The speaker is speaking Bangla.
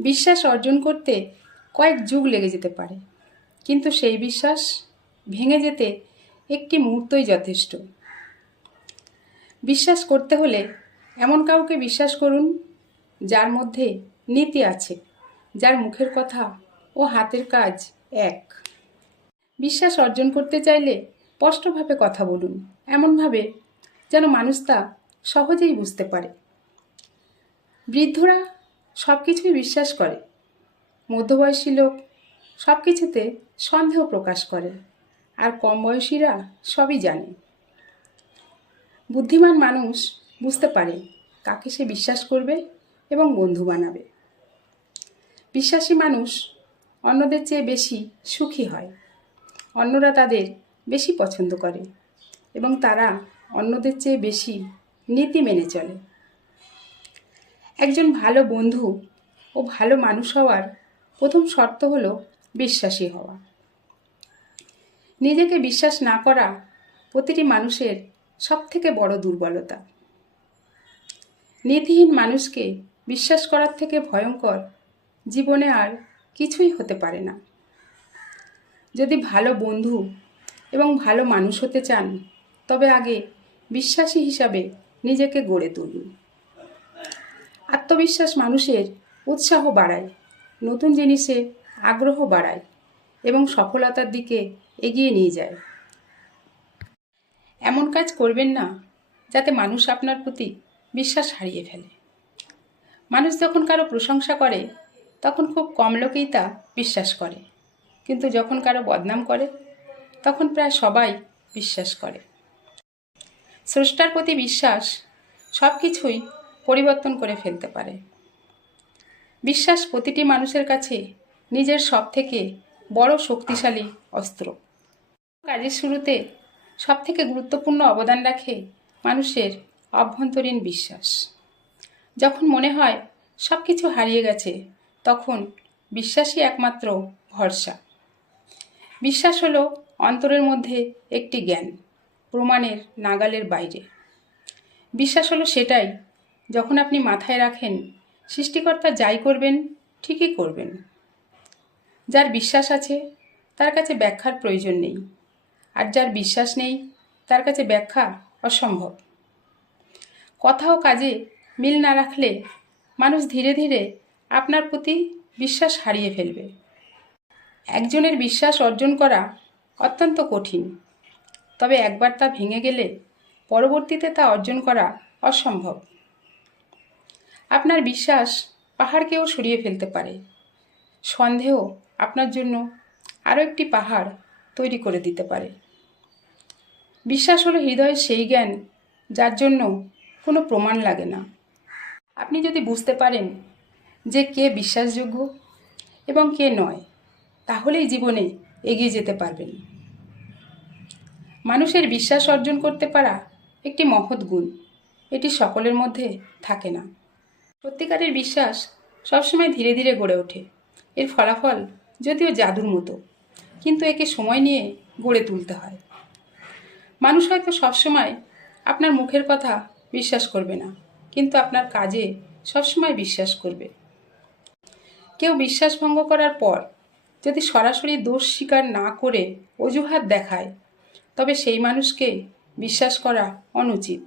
বিশ্বাস অর্জন করতে কয়েক যুগ লেগে যেতে পারে, কিন্তু সেই বিশ্বাস ভেঙে যেতে একটি মুহূর্তই যথেষ্ট। বিশ্বাস করতে হলে এমন কাউকে বিশ্বাস করুন যার মধ্যে নীতি আছে, যার মুখের কথা ও হাতের কাজ এক। বিশ্বাস অর্জন করতে চাইলে স্পষ্টভাবে কথা বলুন, এমনভাবে যেন মানুষ তা সহজেই বুঝতে পারে। বৃদ্ধরা সব কিছুই বিশ্বাস করে, মধ্যবয়সী লোক সব কিছুতে সন্দেহ প্রকাশ করে, আর কম বয়সীরা সবই জানে। বুদ্ধিমান মানুষ বুঝতে পারে কাকে সে বিশ্বাস করবে এবং বন্ধু বানাবে। বিশ্বাসী মানুষ অন্যদের চেয়ে বেশি সুখী হয়, অন্যরা তাদের বেশি পছন্দ করে এবং তারা অন্যদের চেয়ে বেশি নীতি মেনে চলে। একজন ভালো বন্ধু ও ভালো মানুষ হওয়ার প্রথম শর্ত হলো বিশ্বাসী হওয়া। নিজেকে বিশ্বাস না করা প্রতিটি মানুষের সবথেকে বড় দুর্বলতা। নীতিহীন মানুষকে বিশ্বাস করার থেকে ভয়ঙ্কর জীবনে আর কিছুই হতে পারে না। যদি ভালো বন্ধু এবং ভালো মানুষ হতে চান, তবে আগে বিশ্বাসী হিসাবে নিজেকে গড়ে তুলুন। আত্মবিশ্বাস মানুষের উৎসাহ বাড়ায়, নতুন জিনিসে আগ্রহ বাড়ায় এবং সফলতার দিকে এগিয়ে নিয়ে যায়। এমন কাজ করবেন না যাতে মানুষ আপনার প্রতি বিশ্বাস হারিয়ে ফেলে। মানুষ যখন কারো প্রশংসা করে তখন খুব কম লোকেই তা বিশ্বাস করে, কিন্তু যখন কারো বদনাম করে তখন প্রায় সবাই বিশ্বাস করে। স্রষ্টার প্রতি বিশ্বাস সব কিছুই পরিবর্তন করে ফেলতে পারে। বিশ্বাস প্রতিটি মানুষের কাছে নিজের সবথেকে বড় শক্তিশালী অস্ত্র। কাজের শুরুতে সবথেকে গুরুত্বপূর্ণ অবদান রাখে মানুষের অভ্যন্তরীণ বিশ্বাস। যখন মনে হয় সব কিছু হারিয়ে গেছে, তখন বিশ্বাসই একমাত্র ভরসা। বিশ্বাস হলো অন্তরের মধ্যে একটি জ্ঞান, প্রমাণের নাগালের বাইরে। বিশ্বাস হলো সেটাই যখন আপনি মাথায় রাখেন সৃষ্টিকর্তা যাই করবেন ঠিকই করবেন। যার বিশ্বাস আছে তার কাছে ব্যাখ্যার প্রয়োজন নেই, আর যার বিশ্বাস নেই তার কাছে ব্যাখ্যা অসম্ভব। কথা ও কাজে মিল না রাখলে মানুষ ধীরে ধীরে আপনার প্রতি বিশ্বাস হারিয়ে ফেলবে। একজনের বিশ্বাস অর্জন করা অত্যন্ত কঠিন, তবে একবার তা ভেঙে গেলে পরবর্তীতে তা অর্জন করা অসম্ভব। আপনার বিশ্বাস পাহাড়কেও সরিয়ে ফেলতে পারে। সন্দেহ আপনার জন্য আরও একটি পাহাড় তৈরি করে দিতে পারে। বিশ্বাস হলো হৃদয়ের সেই জ্ঞান যার জন্য কোনো প্রমাণ লাগে না। আপনি যদি বুঝতে পারেন যে কে বিশ্বাসযোগ্য এবং কে নয়, তাহলেই জীবনে এগিয়ে যেতে পারবেন। মানুষের বিশ্বাস অর্জন করতে পারা একটি মহৎ গুণ, এটি সকলের মধ্যে থাকে না। সত্যিকারের বিশ্বাস সবসময় ধীরে ধীরে গড়ে ওঠে। এর ফলাফল যদিও জাদুর মতো, কিন্তু একে সময় নিয়ে গড়ে তুলতে হয়। মানুষ হয়তো সবসময় আপনার মুখের কথা বিশ্বাস করবে না, কিন্তু আপনার কাজে সবসময় বিশ্বাস করবে। কেউ বিশ্বাস ভঙ্গ করার পর যদি সরাসরি দোষ স্বীকার না করে অজুহাত দেখায়, তবে সেই মানুষকে বিশ্বাস করা অনুচিত।